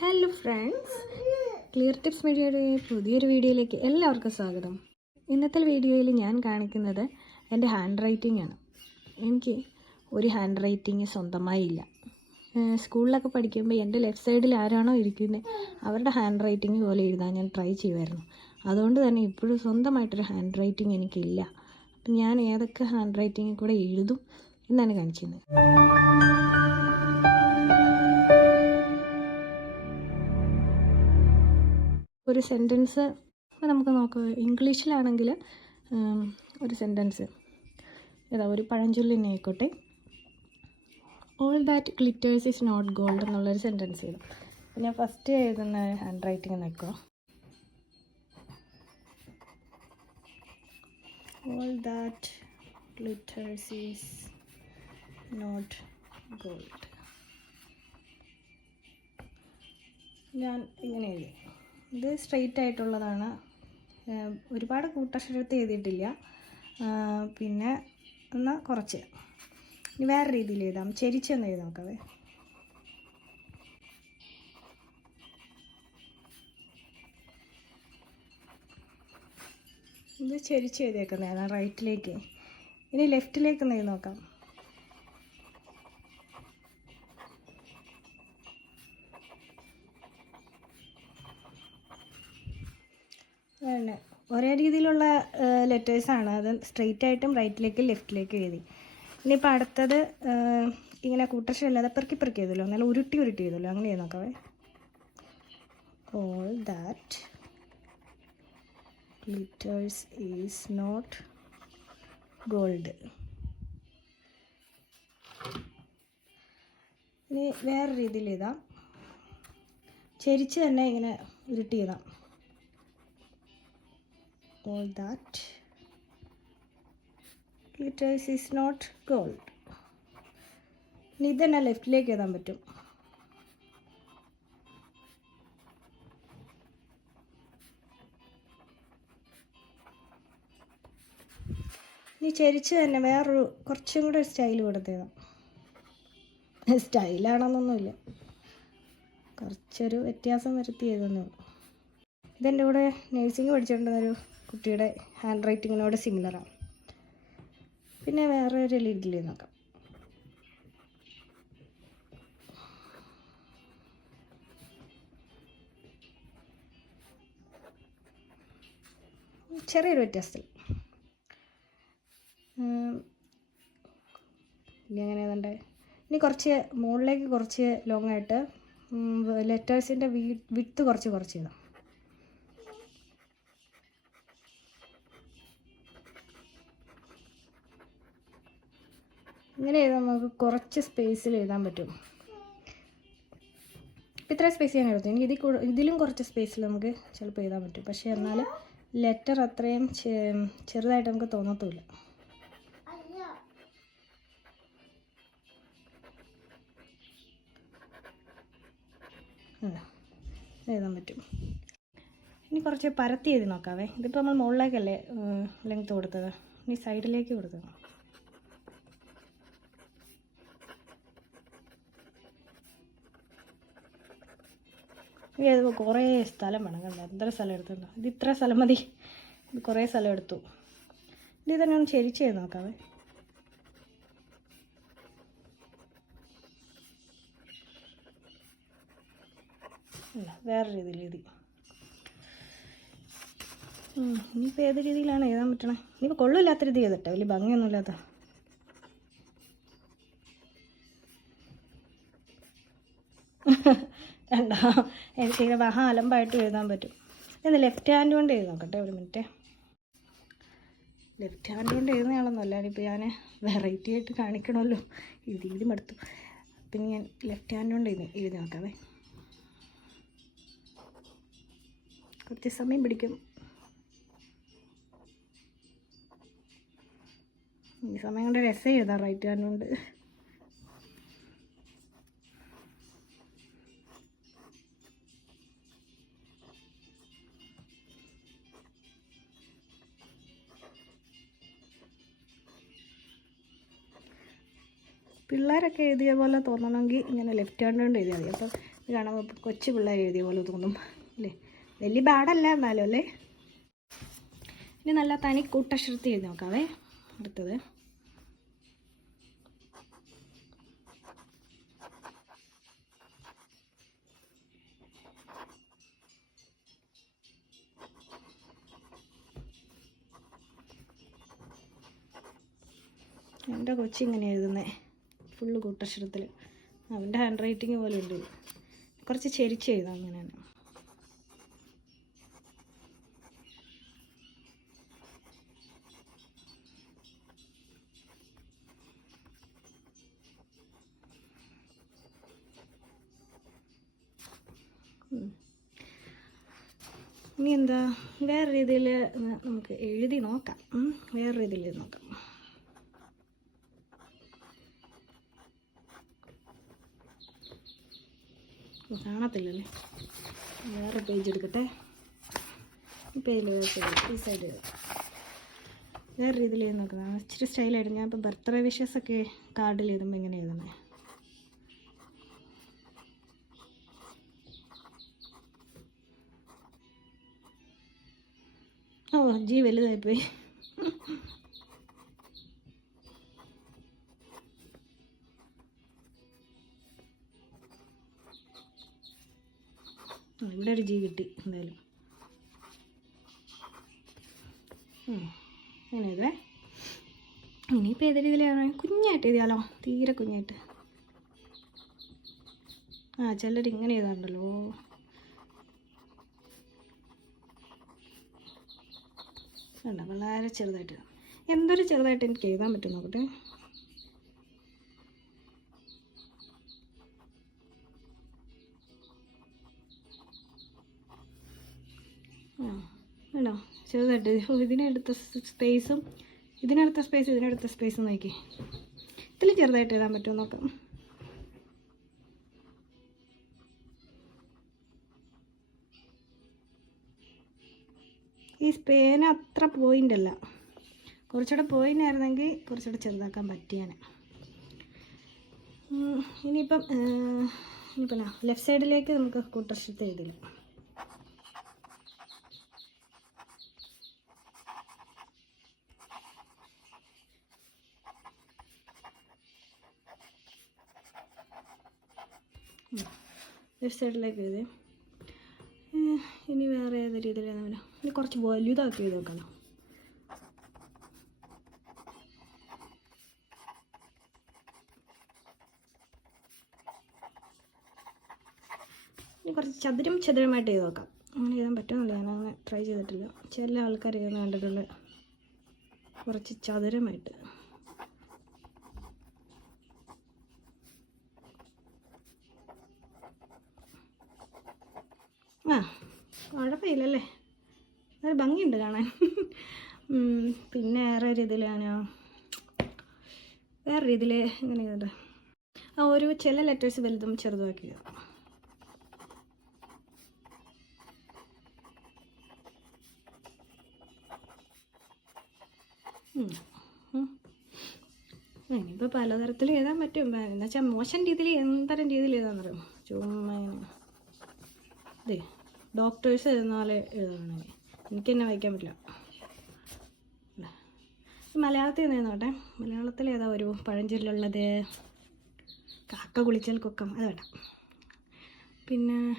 Hello friends clear tips മീഡിയയുടെ പുതിയൊരു വീഡിയോയിലേക്ക് എല്ലാവർക്കും സ്വാഗതം. ഇന്നത്തെ വീഡിയോയിൽ ഞാൻ കാണിക്കുന്നത് എന്റെ ഹാൻഡ് റൈറ്റിംഗ് ആണ്. എനിക്ക് ഒരു ഹാൻഡ് റൈറ്റിംഗ് സ്വന്തമായി ഇല്ല. സ്കൂളിലൊക്കെ പഠിക്കുമ്പോൾ എന്റെ ലെഫ്റ്റ് സൈഡിൽ ആരാണോ ഇരിക്കുന്നത് അവരുടെ ഹാൻഡ് റൈറ്റിംഗ് പോലെ എഴുതാൻ ഞാൻ ട്രൈ ചെയ്യുമായിരുന്നു. അതുകൊണ്ട് തന്നെ ഇപ്പോഴും സ്വന്തമായിട്ടൊരു ഹാൻഡ് റൈറ്റിംഗ് എനിക്കില്ല. അപ്പം ഞാൻ ഏതൊക്കെ ഹാൻഡ് റൈറ്റിംഗിൽ കൂടെ എഴുതും എന്നാണ് കാണിക്കുന്നത് ഒരു സെന്റൻസ് നമുക്ക് നോക്കാം. ഇംഗ്ലീഷിലാണെങ്കിൽ ഒരു സെന്റൻസ് ഏതാ ഒരു പഴഞ്ചൊല്ലിനെ ആയിക്കോട്ടെ. All that glitters is not gold എന്നുള്ളൊരു സെന്റൻസ് ചെയ്തു ഞാൻ ഫസ്റ്റ് എഴുതുന്ന ഹാൻഡ് റൈറ്റിംഗ് നോക്കുക all that glitters is not gold ഞാൻ ഇങ്ങനെ എഴുതി. ഇത് സ്ട്രെയിറ്റ് ആയിട്ടുള്ളതാണ്. ഒരുപാട് കൂട്ടക്ഷരത്ത് എഴുതിയിട്ടില്ല. പിന്നെ എന്നാൽ കുറച്ച്. ഇനി വേറെ രീതിയിൽ എഴുതാം. ചെരിച്ചെന്ന് എഴുതി നോക്കാവേ ഇത് ചെരിച്ച് എഴുതിയേക്കുന്നതാണ്. റൈറ്റിലേക്ക് ഇനി ലെഫ്റ്റിലേക്ക് എഴുതി നോക്കാം അതന്നെ ഒരേ രീതിയിലുള്ള ലെറ്റേഴ്സാണ് അത് സ്ട്രെയിറ്റ് ആയിട്ടും റൈറ്റിലേക്ക് ലെഫ്റ്റിലേക്ക് എഴുതി. ഇനിയിപ്പോൾ അടുത്തത് ഇങ്ങനെ കൂട്ടക്ഷരല്ലാതെ പെറുക്കി പെറുക്കി എഴുതല്ലോ. നല്ല ഉരുട്ടി ഉരുട്ടി എഴുതല്ലോ. അങ്ങനെ ചെയ്ത് നോക്കാവേ. All that glitters is not gold ഇനി വേറെ രീതിയിൽ എഴുതാം. ചരിച്ച് തന്നെ ഇങ്ങനെ ഉരുട്ടി എഴുതാം. All that. Glitters is not gold. ഇനി ഇതന്നെ ലെഫ്റ്റിലേക്ക് എഴുതാൻ പറ്റും. ഇനി ചരിച്ച് തന്നെ വേറൊരു കുറച്ചും കൂടെ സ്റ്റൈൽ കൊടുത്തേതാം സ്റ്റൈലാണെന്നൊന്നുമില്ല കുറച്ചൊരു വ്യത്യാസം വരുത്തി എഴുതുന്നേ ഉള്ളൂ ഇതെന്റെ കൂടെ നേഴ്സിംഗ് പഠിച്ചുകൊണ്ടിരുന്നൊരു കുട്ടിയുടെ ഹാൻഡ് റൈറ്റിങ്ങിനോട് സിമിലറാണ് പിന്നെ വേറെ ഒരു ലിഡിൽ നോക്കാം. ചെറിയൊരു വ്യത്യാസത്തിൽ. ഇനി അങ്ങനെ ഇനി കുറച്ച് മുകളിലേക്ക് കുറച്ച് ലോങ്ങായിട്ട് ലെറ്റേഴ്സിന്റെ വിത്ത് കുറച്ച് കുറച്ച് ഇടാം ഇങ്ങനെ എഴുതാൻ നമുക്ക് കുറച്ച് സ്പേസിൽ എഴുതാൻ പറ്റും. ഇത്ര സ്പേസ് ഞാൻ എഴുതും. ഇനി ഇതിൽ ഇതിലും കുറച്ച് സ്പേസിൽ നമുക്ക് ചിലപ്പോൾ എഴുതാൻ പറ്റും. പക്ഷേ എന്നാൽ ലെറ്റർ അത്രയും ചെറുതായിട്ട് നമുക്ക് തോന്നത്തുമില്ല. എഴുതാൻ പറ്റും. ഇനി കുറച്ച് പരത്തി എഴുതി നോക്കാവേ. ഇതിപ്പോൾ നമ്മൾ മുകളിലേക്കല്ലേ ലെങ്ത് കൊടുത്തത്? ഇനി സൈഡിലേക്ക് കൊടുത്തത്. ഇനി അത് കുറേ സ്ഥലം വേണം കണ്ടോ? എത്ര സ്ഥലം എടുത്തുണ്ടോ? ഇത് ഇത്ര സ്ഥലം മതി. ഇത് കുറേ സ്ഥലം എടുത്തു. ഇനി തന്നെ ഒന്ന് ചെരിച്ച് ചെയ്ത് നോക്കാവേ. വേറെ രീതിയിൽ എഴുതി. ഇനിയിപ്പോൾ ഏത് രീതിയിലാണ് എഴുതാൻ പറ്റണേ? ഇനിയിപ്പോൾ കൊള്ളില്ലാത്ത രീതി എഴുതട്ടെ. വലിയ ഭംഗിയൊന്നുമില്ലാത്ത. വേണ്ട എനിക്ക് ഇങ്ങനെ വഹ അലമ്പായിട്ട് എഴുതാൻ പറ്റും. എന്ന് ലെഫ്റ്റ് ഹാൻഡ് കൊണ്ട് എഴുതി നോക്കട്ടെ ഒരു മിനിറ്റ് ലെഫ്റ്റ് ഹാൻഡ് കൊണ്ട് എഴുതുന്നയാളൊന്നുമല്ല ഇപ്പോൾ ഞാൻ വെറൈറ്റി ആയിട്ട് കാണിക്കണമല്ലോ. എഴുതി മടുത്തു പിന്നെ ഞാൻ ലെഫ്റ്റ് ഹാൻഡ് കൊണ്ട് എഴുതി എഴുതി നോക്കാവേ. കുറച്ച് സമയം പിടിക്കും. ഈ സമയം കൊണ്ട് രസം എഴുതാം റൈറ്റ് ഹാൻഡ് കൊണ്ട്. പിള്ളേരൊക്കെ എഴുതിയ പോലെ തോന്നണമെങ്കിൽ ഇങ്ങനെ ലെഫ്റ്റ് ഹാൻഡ് കൊണ്ട് എഴുതിയാൽ മതി. അപ്പോൾ ഇത് കാണുമ്പോൾ കൊച്ചു പിള്ളേർ എഴുതിയ പോലെ തോന്നും അല്ലേ? വലിയ പാടല്ല എന്നാലും അല്ലേ? ഇനി നല്ല തനി കൂട്ടശ്രുതി എഴുതി നോക്കാവേ അടുത്തത്. എന്റെ കൊച്ചി ഇങ്ങനെ എഴുതുന്നത് ഫുള്ള് കൂട്ടക്ഷരത്തിൽ അവന്റെ ഹാൻഡ് റൈറ്റിംഗ് പോലെ ഉണ്ട്. കുറച്ച് ചെരിച്ച് എഴുതാം ഉം. ഇനി എന്താ? വേറെ രീതിയിൽ നമുക്ക് എഴുതി നോക്കാം. വേറെ രീതിയിൽ നോക്കാം. കാണത്തില്ലല്ലേ? വേറെ പേജ് എടുക്കട്ടെ? പേജിൽ ഈ സൈഡ് വേറെ രീതിയിൽ ചെയ്ത് നോക്കുന്നതാണ്. ഇച്ചിരി സ്റ്റൈലായിട്ട് ഞാൻ ഇപ്പോൾ ബർത്ത്ഡേ വിഷസ് ഒക്കെ കാർഡിൽ എഴുതുമ്പോൾ എങ്ങനെ എഴുതുന്നത് ഓ ജി വലുതായിപ്പോയി. ഇവിടെ ഒരു കിട്ടി എന്തായാലും. അങ്ങനെ ഇതേ ഇനിയിപ്പോൾ ഏത് രീതിയിലാണ് കുഞ്ഞായിട്ട് എഴുതിയാലോ? തീരെ കുഞ്ഞായിട്ട്. ആ ചിലർ ഇങ്ങനെ എഴുതാറുണ്ടല്ലോ. വേണ്ട വളരെ ചെറുതായിട്ട്. എന്തൊരു ചെറുതായിട്ട് എനിക്ക് എഴുതാൻ പറ്റും നോക്കട്ടെ ആ വേണോ ചെറുതായിട്ട്. ഇതിനടുത്ത സ്പേസും ഇതിനടുത്ത സ്പേസ് ഇതിനടുത്ത സ്പേസും നോക്കി ഇതിൽ ചെറുതായിട്ട് എഴുതാൻ പറ്റുമോ നോക്കാം. ഈ പേന അത്ര പോയിന്റ് അല്ല. കുറച്ചുകൂടെ പോയിന്റ് ആയിരുന്നെങ്കിൽ കുറച്ചുകൂടെ ചെറുതാക്കാൻ പറ്റിയാണ് ഇനിയിപ്പം ഇനിയിപ്പം ലെഫ്റ്റ് സൈഡിലേക്ക് നമുക്ക് കൂട്ടക്ഷരത്തെ എഴുതില്ല. ലെഫ്റ്റ് സൈഡിലേക്ക് എഴുതി ഇനി വേറെ ഏത് രീതിയിലാണ് ഇനി കുറച്ച് വലുതാക്കി എഴുതി നോക്കണം ഇനി കുറച്ച് ചതുരം ചതുരമായിട്ട് ചെയ്ത് നോക്കാം അങ്ങനെ എഴുതാൻ പറ്റുന്നില്ല. ഞാൻ അങ്ങനെ ട്രൈ ചെയ്തിട്ടില്ല. ചില ആൾക്കാർ എഴുതുന്ന കണ്ടിട്ടുള്ള കുറച്ച് ചതുരമായിട്ട്. ആ കുഴപ്പമില്ലല്ലേ. നല്ല ഭംഗിയുണ്ട് കാണാൻ. പിന്നെ വേറെ രീതിയിലാണ് വേറെ രീതിയിൽ ഇങ്ങനെ ആ ഒരു ചില ലെറ്റേഴ്സ് വലുതും ചെറുതുമാക്കി ഇനിയിപ്പോൾ പലതരത്തിൽ എഴുതാൻ പറ്റും. എന്നുവെച്ചാൽ മോശം രീതിയിൽ എന്തരം രീതിയിൽ എഴുതാന്നറിയോ ചുമ്മാ ഇങ്ങനെ. അതെ ഡോക്ടേഴ്സ് എഴുതുന്ന പോലെ എനിക്ക് തന്നെ വായിക്കാൻ പറ്റില്ല. മലയാളത്തിൽ നിന്ന് നോട്ടെ മലയാളത്തിൽ ഏതാ ഒരു പഴഞ്ചൊല്ലുള്ളത്? കാക്ക കുളിച്ചാൽ കൊക്കം. അത് വേണ്ട. പിന്നെ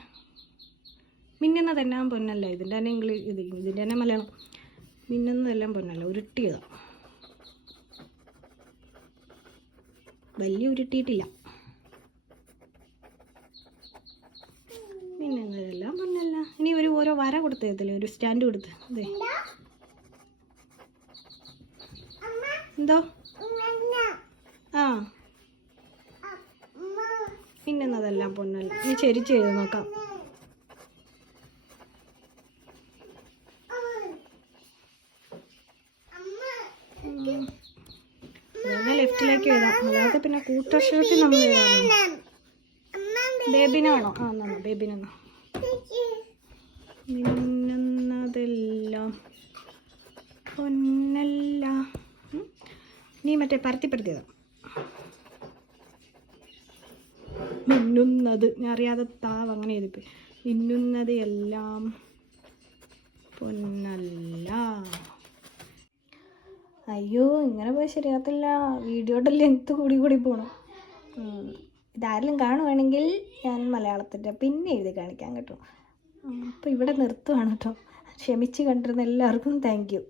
മിന്നുന്നതെല്ലാം പൊന്നല്ല. ഇതിന്റെ തന്നെ ഇംഗ്ലീഷ് ഇത് ഇതിന്റെ തന്നെ മലയാളം. മിന്നുന്നതെല്ലാം പൊന്നല്ല. ഉരുട്ടിയതാണ് വലിയ ഉരുട്ടിയിട്ടില്ല. മിന്നുന്നതെല്ലാം പറഞ്ഞല്ല. ഇനി ഒരു ഓരോ വര കൊടുത്തതില്ലേ ഒരു സ്റ്റാൻഡ് കൊടുത്ത്. അതെ. എന്തോ? ആ. മിന്നുന്നതെല്ലാം പൊന്നല്ല. ഇനി ചെരിച്ച് ചെയ്ത് നോക്കാം. ലെഫ്റ്റിലേക്ക് എഴുതാം. അല്ലാതെ പിന്നെ കൂട്ടക്ഷരത്തിൽ നമ്മൾ ബേബിനാണോ? ആ എന്നാ ബേബിനെന്നോ. പൊന്നല്ല. നീ മറ്റേ പരത്തിപ്പെടുത്തിയതാ. മിന്നുന്നത്. ഞാൻ അറിയാതെ താവ് അങ്ങനെ എഴുതിപ്പോയി. മിന്നുന്നത് എല്ലാം പൊന്നല്ല. അയ്യോ ഇങ്ങനെ പോയി ശരിയാകത്തില്ല. വീഡിയോയുടെ ലെങ്ത്ത് കൂടി കൂടി പോകണം ഇതാരെങ്കിലും കാണുവാണെങ്കിൽ ഞാൻ മലയാളത്തിന്റെ പിന്നെ എഴുതി കാണിക്കാം കേട്ടോ. അപ്പോൾ ഇവിടെ നിർത്തുവാണ് കേട്ടോ. ക്ഷമിച്ച് കണ്ടിരുന്ന എല്ലാവർക്കും താങ്ക് യു